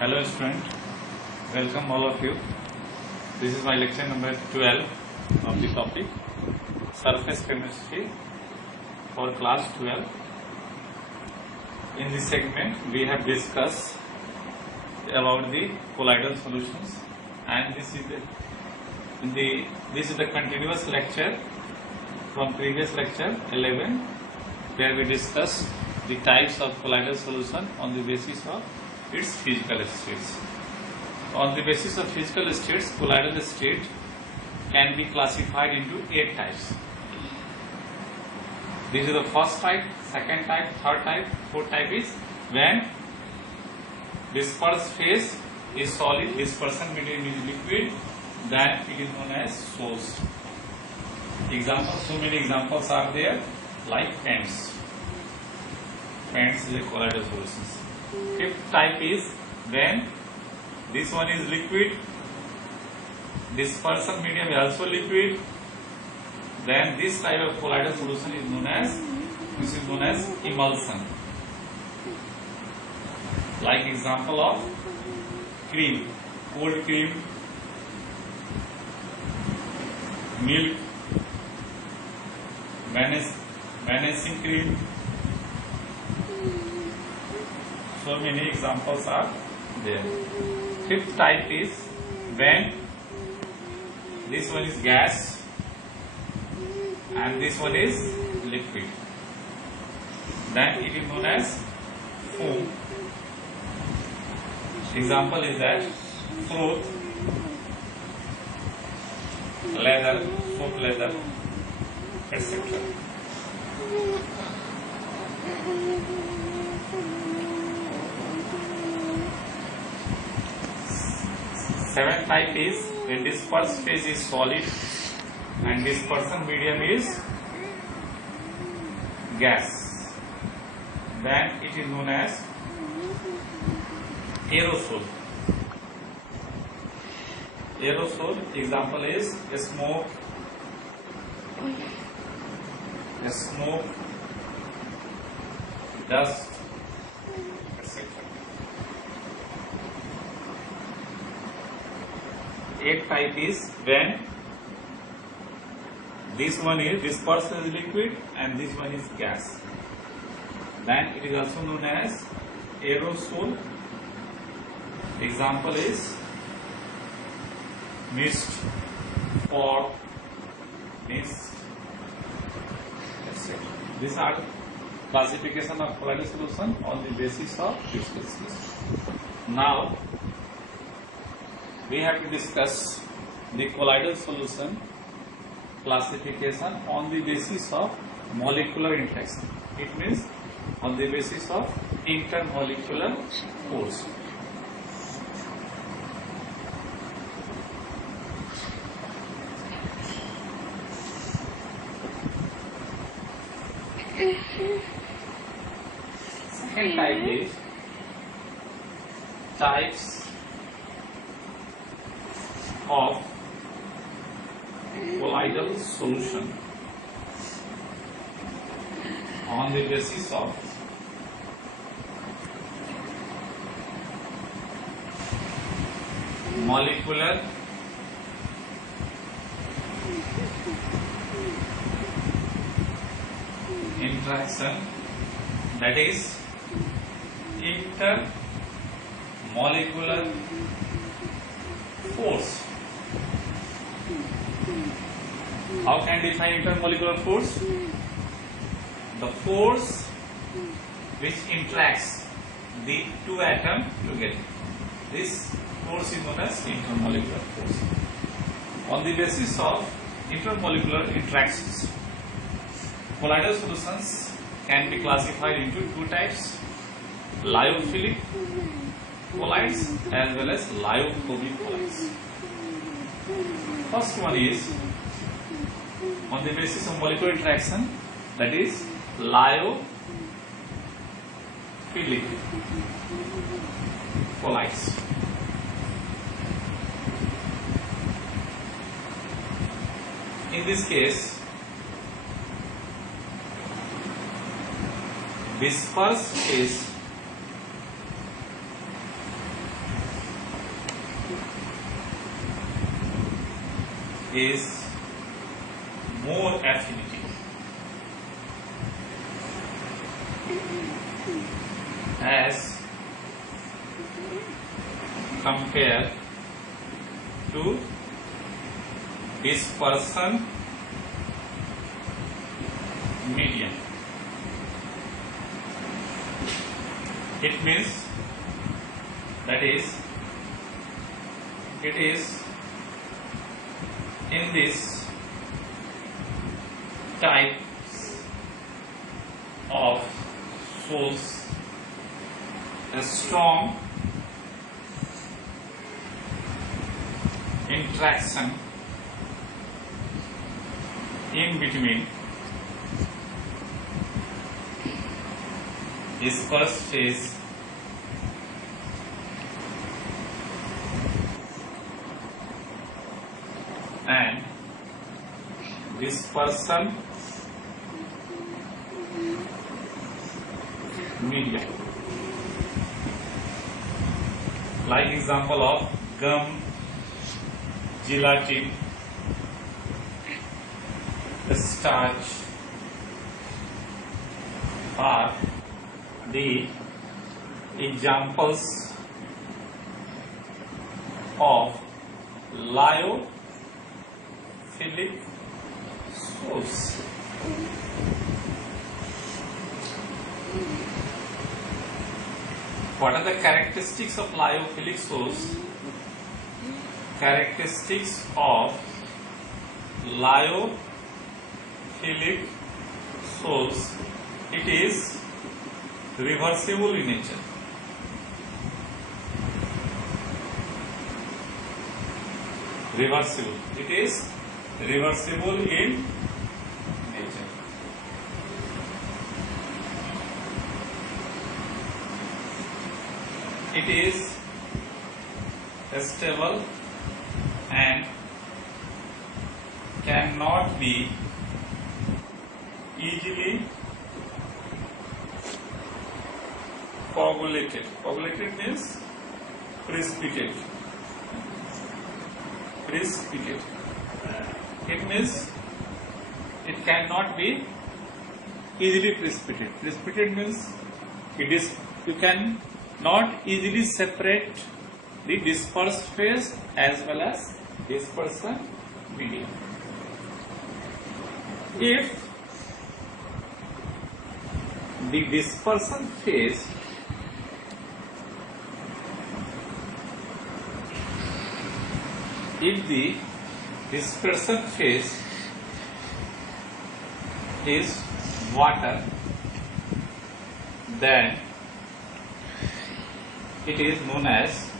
Hello student, welcome all of you. This is my lecture number 12 of the topic Surface Chemistry for class 12. In this segment we have discussed about the colloidal solutions, and this is the continuous lecture from previous lecture 11, where we discussed the types of colloidal solution on the basis of its physical states. On the basis of physical states, colloidal state can be classified into 8 types. This is the first type, second type, third type, fourth type is when dispersed phase is solid, dispersion medium is liquid, then it is known as source. Examples, so many examples are there, like paints. Paints is a colloidal solutions. Fifth type is when this one is liquid, dispersion medium is also liquid, then this type of colloidal solution is known as emulsion. Like example of cream, cold cream, milk, vanishing cream. So many examples are there. Fifth type is when this one is gas and this one is liquid. Then it is known as foam. Example is that fruit, leather, soap leather, etc. Seventh type is when dispersed phase is solid and dispersion medium is gas. Then it is known as aerosol. Aerosol example is smoke, dust, etc. Eighth type is when this one is dispersed as liquid and this one is gas. Then it is also known as aerosol. Example is mist, fog, mist, etc. These are classification of colloidal solution on the basis of viscosity. Now we have to discuss the colloidal solution classification on the basis of molecular interaction. It means on the basis of intermolecular force. Second type is types of colloidal solution on the basis of molecular interaction, that is intermolecular force. How can we define intermolecular force? The force which interacts the two atoms together. This force is known as intermolecular force. On the basis of intermolecular interactions, colloidal solutions can be classified into 2 types: lyophilic colloids as well as lyophobic colloids. First one is on the basis of molecular interaction, that is lyophilic colloids. In this case, dispersed phase is more affinity. As compared to dispersion medium. It means that is, it is in this types of source a strong interaction in between dispersed phase and dispersion medium. Like example of gum, gelatin, starch are the examples of lyophilic source. What are the characteristics of lyophilic source? Characteristics of lyophilic source: it is reversible in nature. Reversible. It is reversible in nature. It is stable and cannot be easily coagulated. Coagulated means precipitate. Precipitate. It means it cannot be easily precipitated. Precipitate means it is, you can not easily separate the dispersed phase as well as dispersion medium. If the dispersion phase is water, then it is known as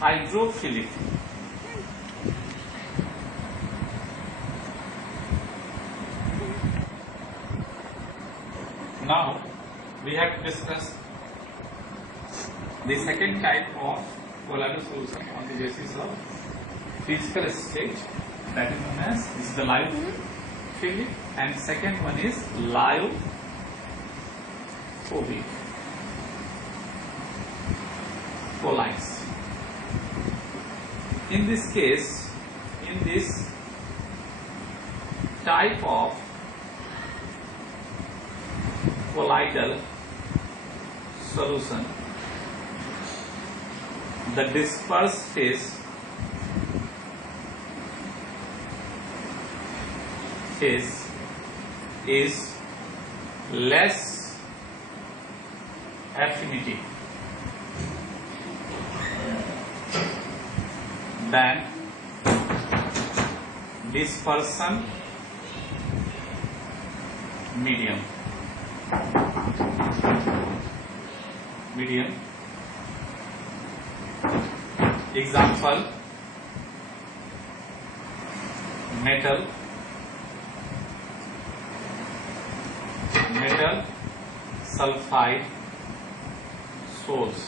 hydrophilic. Now we have to discuss the second type of colloidal solution on the basis of physical state, that is known as, this is the lyophilic, and second one is lyophobic colloids. In this case, in this type of colloidal solution, the dispersed phase is less affinity than dispersion medium. Example: metal sulfide source.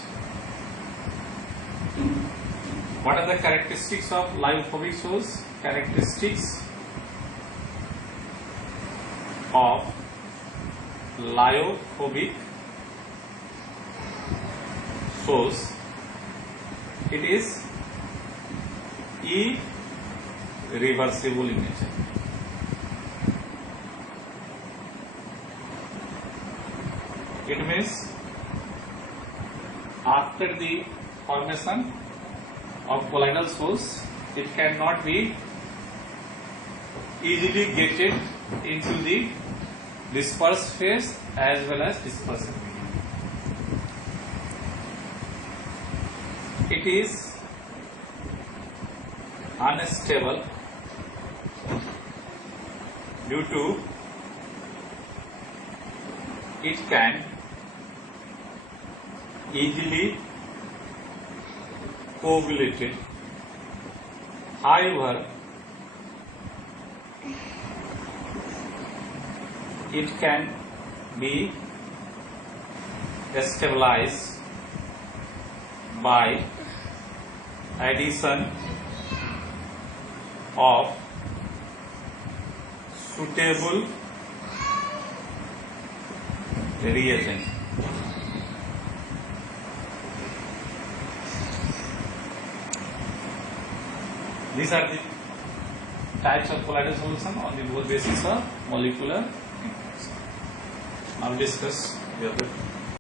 What are the characteristics of lyophobic source? Characteristics of lyophobic source it is irreversible in nature. It means after the formation of colloidal source, it cannot be easily getted into the dispersed phase as well as dispersive medium. It is unstable due to it can easily coagulated. However, it can be stabilized by addition of suitable reagent. These are the types of colloidal solution on the basis of molecular interaction. Now discuss the other.